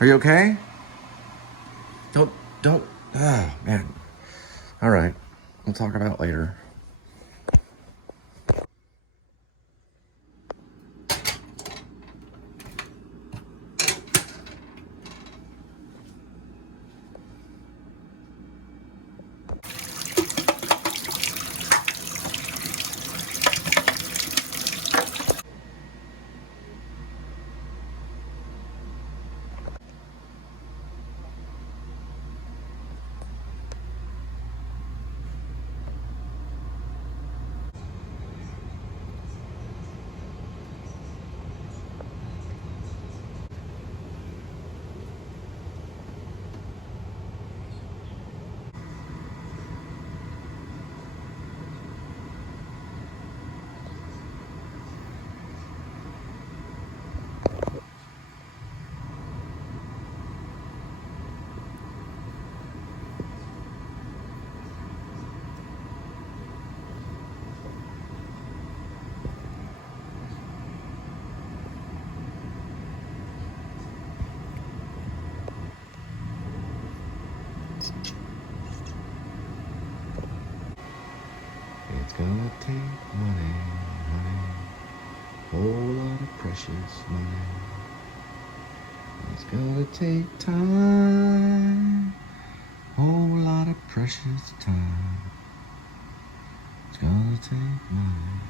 Are you okay? Don't, oh, man. All right, we'll talk about it later. It's gonna take money, honey, whole lot of precious money. It's gonna take time, whole lot of precious time. It's gonna take money.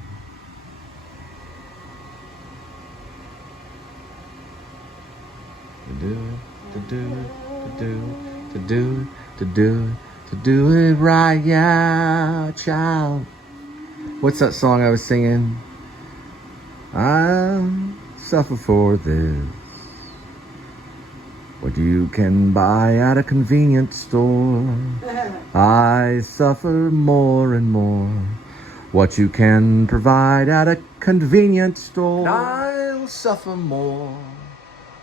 To do it right, yeah, child. What's that song I was singing? I'll suffer for this. What you can buy at a convenience store, I suffer more and more. What you can provide at a convenience store, I'll suffer more.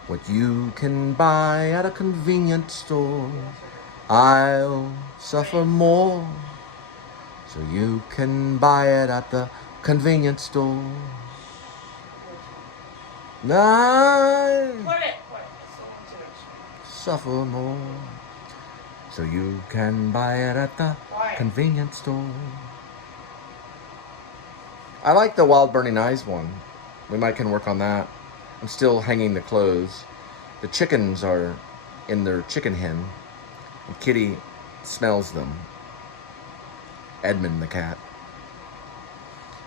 What you can buy at a convenience store, I'll suffer more. So you can buy it at the convenience store. I suffer more. So you can buy it at the convenience store. I like the Wild Burning Eyes one. We might can work on that. I'm still hanging the clothes. The chickens are in their chicken hen. And Kitty smells them. Edmund the cat.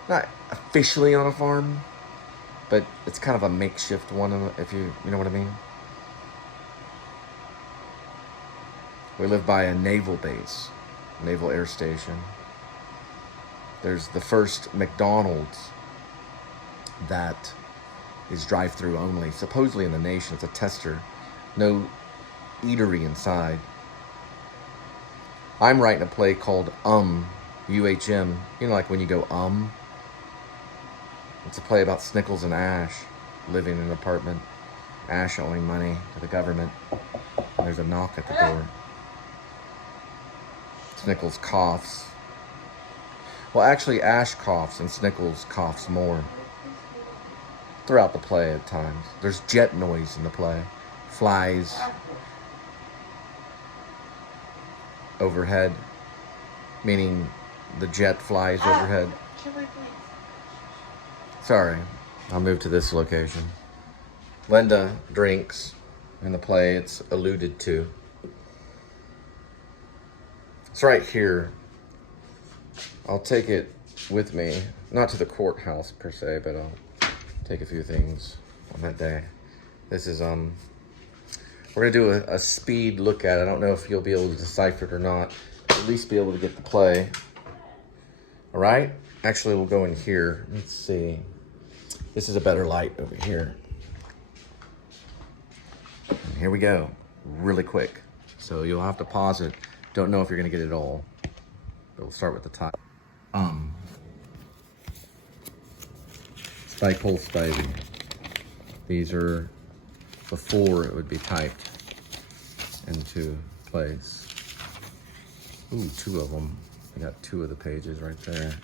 Not officially on a farm, but it's kind of a makeshift one, if you know what I mean. We live by a naval base, naval air station. There's the first McDonald's that is drive-through only, supposedly in the nation. It's a tester, no eatery inside. I'm writing a play called UHM. You know, like when you go It's a play about Snickles and Ash living in an apartment. Ash owing money to the government. And there's a knock at the door. Snickles coughs. Well, actually, Ash coughs and Snickles coughs more. Throughout the play at times. There's jet noise in the play. Flies overhead, meaning the jet flies overhead. Sorry, I'll move to this location. Linda drinks in the play. It's alluded to. It's right here. I'll take it with me, not to the courthouse per se, but I'll take a few things on that day. This is, we're gonna do a speed look at it. I don't know if you'll be able to decipher it or not. At least be able to get the play. All right? Actually, we'll go in here. Let's see. This is a better light over here. And here we go. Really quick. So you'll have to pause it. Don't know if you're gonna get it all. But we'll start with the top. It's by Cole Spivey. These are before it would be typed into place. Ooh, 2 of them. I got 2 of the pages right there.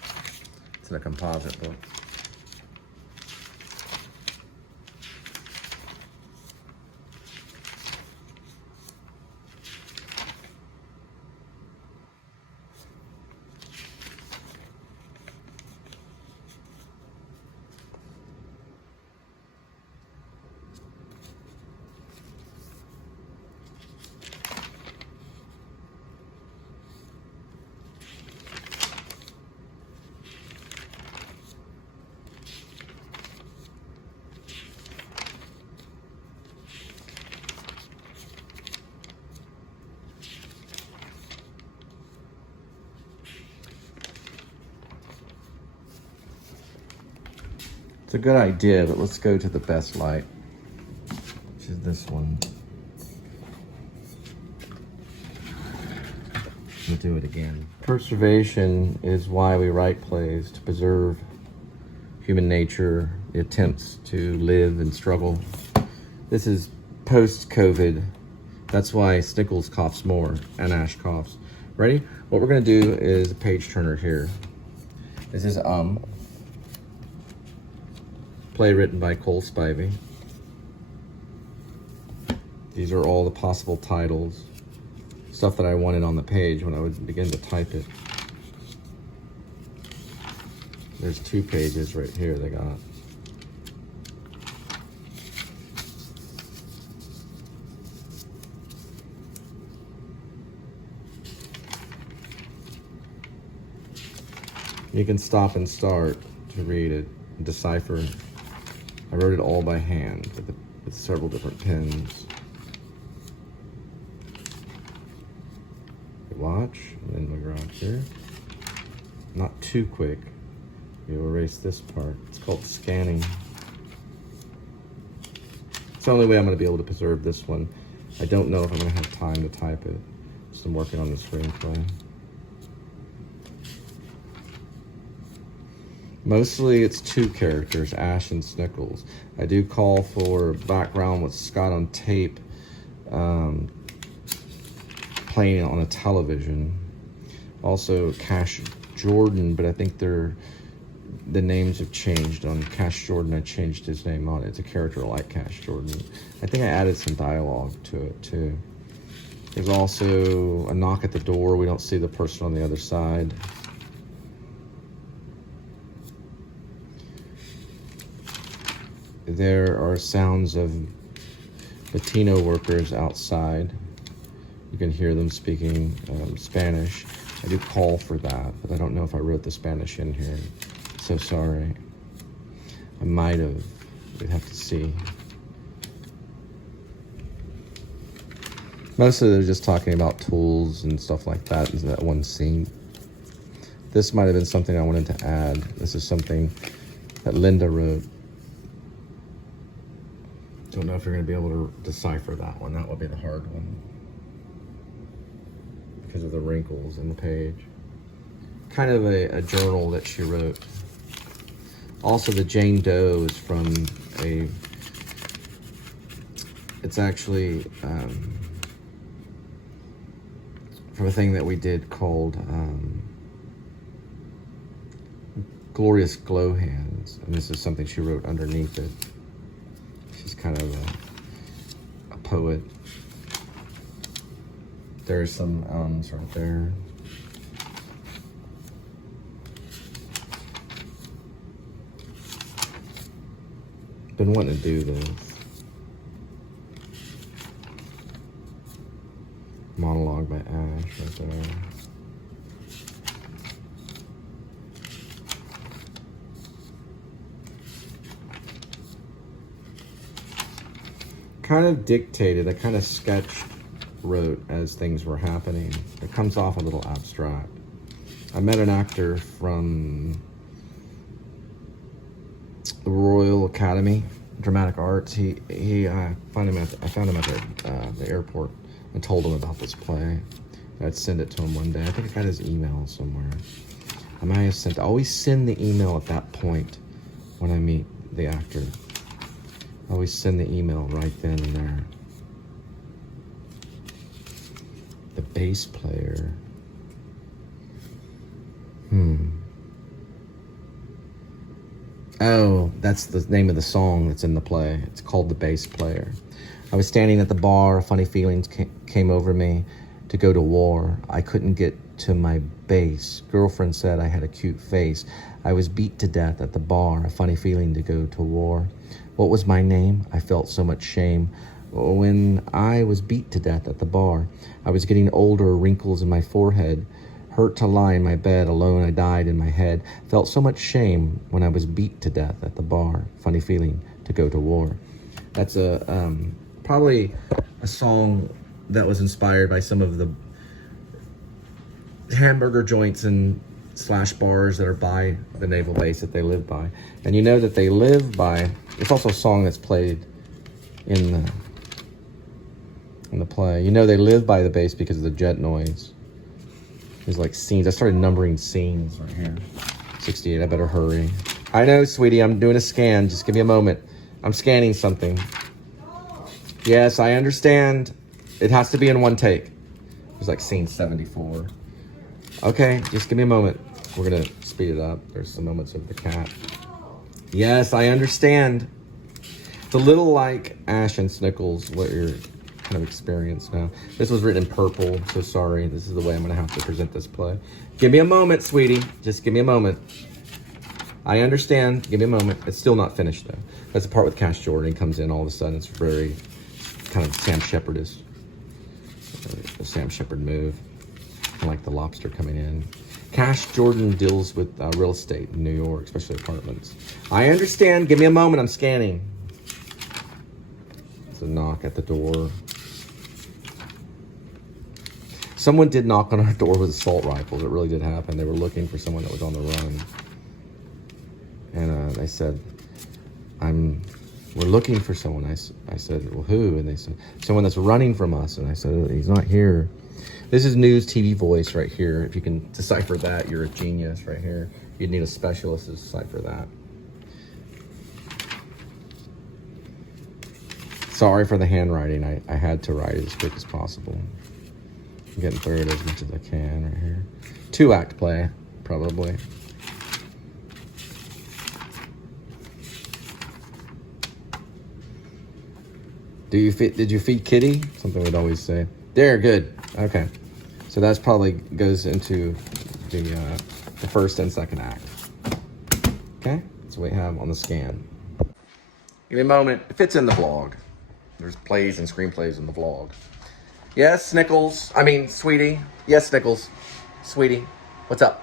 It's in a composite book. It's a good idea, but let's go to the best light, which is this one. We'll do it again. Preservation is why we write plays, to preserve human nature, the attempts to live and struggle. This is post-COVID. That's why Snickles coughs more and Ash coughs. Ready? What we're gonna do is a page turner here. This is play written by Cole Spivey. These are all the possible titles, stuff that I wanted on the page when I would begin to type it. There's 2 pages right here they got. You can stop and start to read it, decipher. I wrote it all by hand with several different pens. Watch, and then we go out here. Not too quick. You erase this part. It's called scanning. It's the only way I'm going to be able to preserve this one. I don't know if I'm going to have time to type it, so I'm working on the screenplay. Mostly it's 2 characters, Ash and Snickles. I do call for background with Scott on tape, playing on a television. Also Cash Jordan, but I think the names have changed. On Cash Jordan, I changed his name on it. It's a character like Cash Jordan. I think I added some dialogue to it too. There's also a knock at the door. We don't see the person on the other side. There are sounds of Latino workers outside. You can hear them speaking Spanish. I do call for that, but I don't know if I wrote the Spanish in here. So sorry. I might have. We'd have to see. Mostly they're just talking about tools and stuff like that in that one scene. This might have been something I wanted to add. This is something that Linda wrote. Don't know if you're going to be able to decipher that one. That would be the hard one because of the wrinkles in the page. Kind of a journal that she wrote. Also, the Jane Doe is from it's actually from a thing that we did called Glorious Glow Hands, and this is something she wrote underneath it. She's kind of a poet. There's some right there. Been wanting to do this. Monologue by Ash right there. Kind of dictated, I kind of sketched, wrote as things were happening. It comes off a little abstract. I met an actor from the Royal Academy Dramatic Arts. I found him at the airport and told him about this play. I'd send it to him one day. I think I got his email somewhere. I might have always send the email at that point when I meet the actor. I always send the email right then and there. The bass player. Oh, that's the name of the song that's in the play. It's called The Bass Player. I was standing at the bar. Funny feelings came over me to go to war. I couldn't get to my bass. Girlfriend said I had a cute face. I was beat to death at the bar. A funny feeling to go to war. What was my name? I felt so much shame. When I was beat to death at the bar, I was getting older, wrinkles in my forehead. Hurt to lie in my bed, alone I died in my head. Felt so much shame when I was beat to death at the bar. Funny feeling to go to war. That's probably a song that was inspired by some of the hamburger joints in slash bars that are by the naval base that they live by. And you know that they live by, it's also a song that's played in the play. You know they live by the base because of the jet noise. There's like scenes. I started numbering scenes right here. 68, I better hurry. I know, sweetie, I'm doing a scan. Just give me a moment. I'm scanning something. Yes, I understand. It has to be in one take. There's like scene 74. Okay, just give me a moment. We're gonna speed it up. There's some moments of the cat. Yes, I understand. It's a little like Ash and Snickles, what you're kind of experiencing now. This was written in purple, so sorry. This is the way I'm gonna have to present this play. Give me a moment, sweetie. Just give me a moment. I understand. Give me a moment. It's still not finished though. That's the part with Cash Jordan. He comes in all of a sudden. It's very kind of Sam Shepard-ish. The Sam Shepard move. Like the lobster coming in. Cash Jordan deals with real estate in New York, especially apartments. I understand. Give me a moment. I'm scanning. There's a knock at the door. Someone did knock on our door with assault rifles. It really did happen. They were looking for someone that was on the run. And they said, we're looking for someone. I said, well, who? And they said, someone that's running from us. And I said, he's not here. This is news TV voice right here. If you can decipher that, you're a genius right here. You'd need a specialist to decipher that. Sorry for the handwriting. I had to write it as quick as possible. I'm getting through it as much as I can right here. 2-act play, probably. Did you feed Kitty? Something we'd always say. There, good. Okay. So that's probably goes into the first and second act. Okay? That's what we have on the scan. Give me a moment. It fits in the vlog. There's plays and screenplays in the vlog. Yes, Snickles. I mean, sweetie. Yes, Snickles. Sweetie. What's up?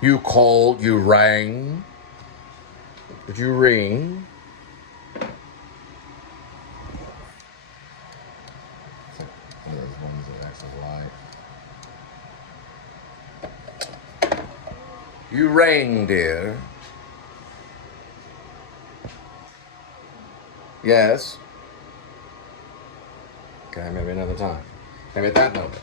You called, you rang. Did you ring? One of those ones that actually light. You rang, dear. Yes. Okay, maybe another time. Maybe at that moment.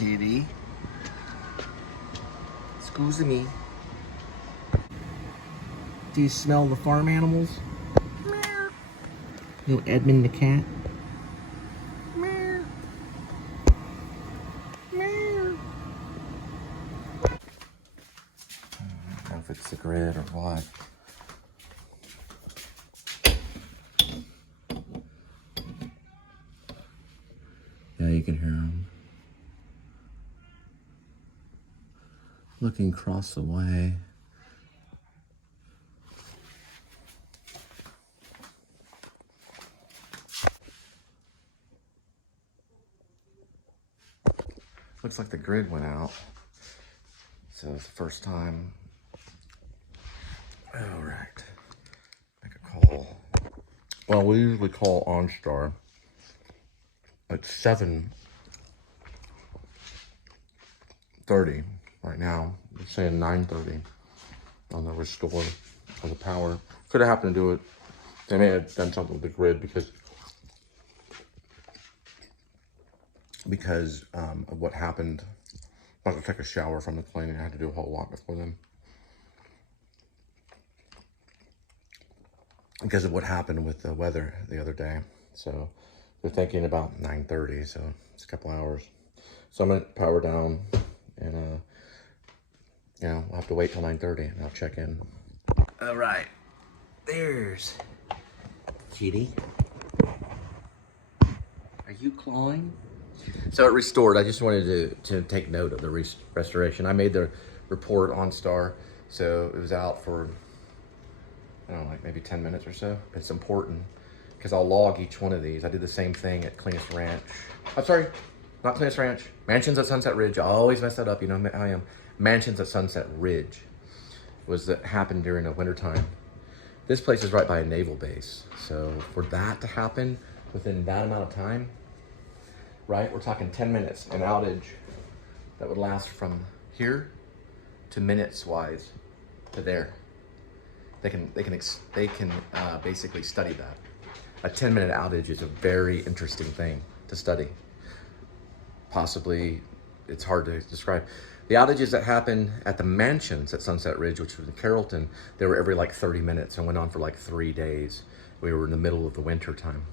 Kitty. Excuse me. Do you smell the farm animals? Meow. Little Edmund the cat. Meow. Meow. I don't know if it's the grid or what. Yeah, you can hear them. Looking across the way. Looks like the grid went out. So it's the first time. All right. Make a call. Well, we usually call OnStar at 7:30. Right now, we're saying 9:30 on the restore of the power. Could have happened to do it. They may have done something with the grid because of what happened. I had to take a shower from the plane and I had to do a whole lot before then. Because of what happened with the weather the other day. So they're thinking about 9:30, so it's a couple hours. So I'm gonna power down and we'll have to wait till 9:30 and I'll check in. All right, there's Kitty. Are you clawing? So it restored. I just wanted to take note of the restoration. I made the report on Star, so it was out for, I don't know, like maybe 10 minutes or so. It's important because I'll log each one of these. I did the same thing at Cleanest Ranch. I'm sorry, not Cleanest Ranch. Mansions at Sunset Ridge. I always mess that up. You know how I am. Mansions at Sunset Ridge was that happened during the wintertime. This place is right by a naval base. So for that to happen within that amount of time, right? We're talking 10 minutes, an outage that would last from here to minutes wise to there. They can basically study that. A 10-minute outage is a very interesting thing to study. Possibly, it's hard to describe. The outages that happen at the mansions at Sunset Ridge, which was in Carrollton, they were every like 30 minutes and went on for like 3 days. We were in the middle of the winter time.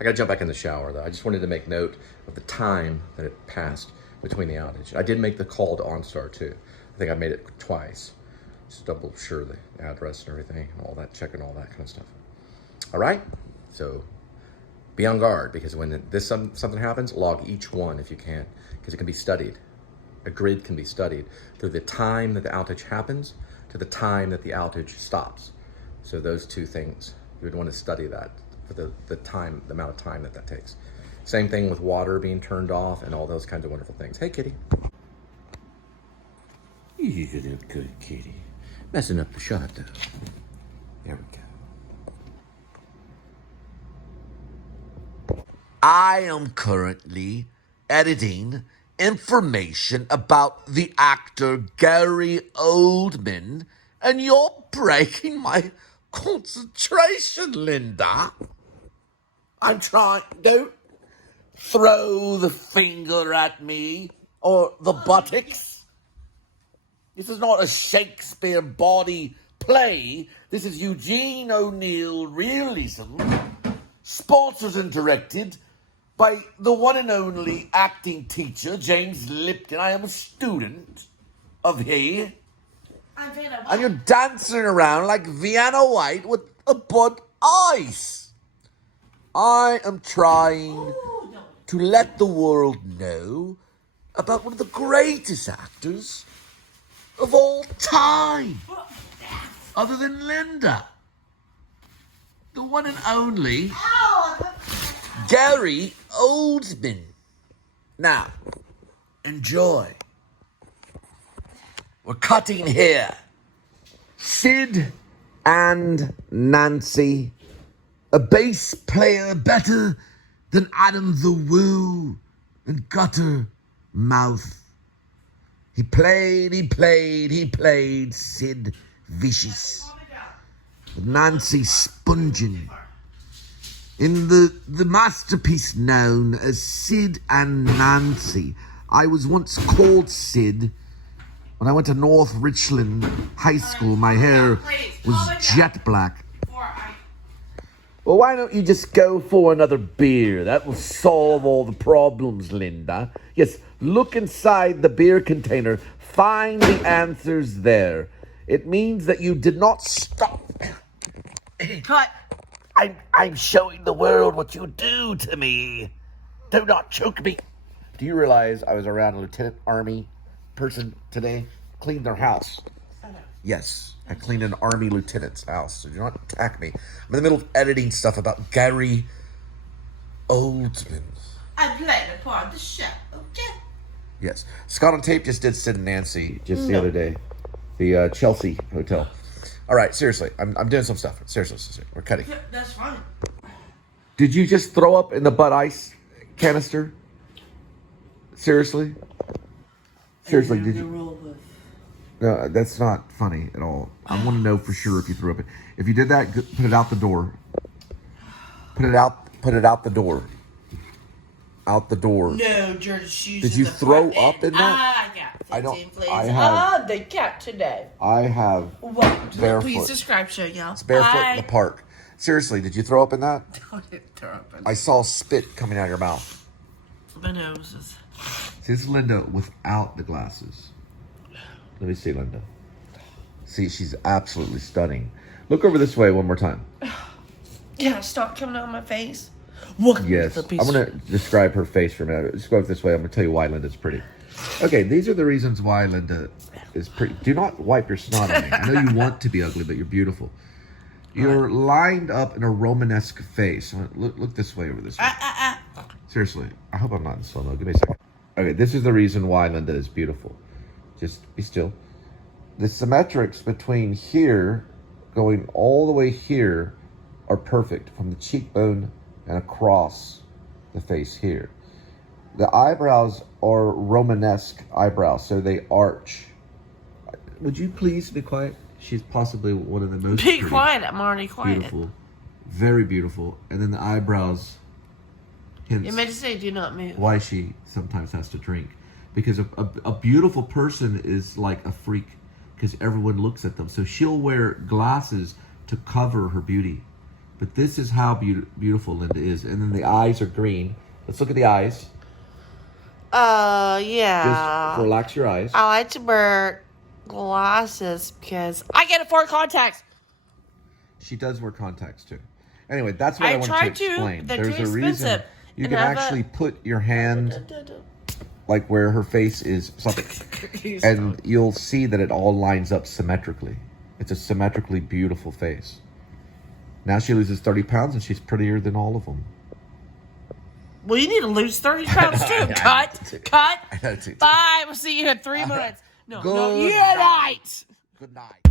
I gotta jump back in the shower though. I just wanted to make note of the time that it passed between the outage. I did make the call to OnStar too. I think I made it twice. Just double sure the address and everything and all that, checking all that kind of stuff. All right, so be on guard because when something happens, log each one if you can, because it can be studied. A grid can be studied through the time that the outage happens to the time that the outage stops. So those two things, you would want to study that for the amount of time that takes. Same thing with water being turned off and all those kinds of wonderful things. Hey, kitty. You're a good kitty. Messing up the shot though. There we go. I am currently editing information about the actor Gary Oldman, and you're breaking my concentration, Linda. I'm trying. Don't throw the finger at me or the buttocks. This is not a Shakespeare body play. This is Eugene O'Neill realism, sponsored and directed by the one and only acting teacher, James Lipton. I am a student of he. And you're dancing around like Vienna White with a Bud Ice. I am trying to let the world know about one of the greatest actors of all time. Other than Linda. The one and only Gary Oldman. Now, enjoy. We're cutting here. Sid and Nancy, a bass player better than Adam the Woo and Gutter Mouth. He played Sid Vicious. Nancy Spongin. In the masterpiece known as Sid and Nancy, I was once called Sid. When I went to North Richland High School, my hair was jet black. Well, why don't you just go for another beer? That will solve all the problems, Linda. Yes, look inside the beer container. Find the answers there. It means that you did not stop. Cut. I'm showing the world what you do to me. Do not choke me. Do you realize I was around a Lieutenant Army person today? Cleaned their house. Yes, I cleaned an Army lieutenant's house. So do not attack me. I'm in the middle of editing stuff about Gary Oldman. I played a part of the show, okay? Yes. Scott on Tape just did Sid and Nancy just the other day. The Chelsea Hotel. All right, seriously. I'm doing some stuff. Seriously. We're cutting. Yeah, that's fine. Did you just throw up in the Bud Ice canister? Seriously? Seriously, did you? No, that's not funny at all. I want to know for sure if you threw up. If you did that, put it out the door. Put it out the door. Out the door. No, George, shoes. Did you throw up in that? I got 15 plays. I have. They got today. I have. What? Barefoot. Please describe show, y'all. It's barefoot in the park. Seriously, did you throw up in that? Don't throw up in. I saw spit coming out of your mouth. My nose is. This is Linda without the glasses. Let me see, Linda. See, she's absolutely stunning. Look over this way one more time. Yeah, stop coming out of my face. Look, Yes, I'm going to describe her face for a minute. Just go up this way. I'm going to tell you why Linda's pretty. Okay, these are the reasons why Linda is pretty. Do not wipe your snot on me. I know you want to be ugly, but you're beautiful. You're lined up in a Romanesque face. Look this way over this way. Seriously, I hope I'm not in slow mo. Give me a second. Okay, this is the reason why Linda is beautiful. Just be still. The symmetrics between here going all the way here are perfect from the cheekbone and across the face here. The eyebrows are Romanesque eyebrows, so they arch. Would you please be quiet? She's possibly one of the most Be quiet, I'm already quiet. beautiful. Very beautiful. And then the eyebrows hints You meant to say do not move. why she sometimes has to drink. Because a beautiful person is like a freak because everyone looks at them. So she'll wear glasses to cover her beauty. But this is how beautiful Linda is. And then the eyes are green. Let's look at the eyes. Yeah. Just relax your eyes. I like to wear glasses because I can afford contacts. She does wear contacts too. Anyway, that's what I wanted tried to explain. They're There's too a reason expensive. you And can have actually put your hand like where her face is. Stop it. And you'll see that it all lines up symmetrically. It's a symmetrically beautiful face. Now she loses 30 pounds and she's prettier than all of them. Well, you need to lose 30 pounds too. Cut. I know, too. Bye. We'll see you in 3 months. No, Good you're night. right. Good night.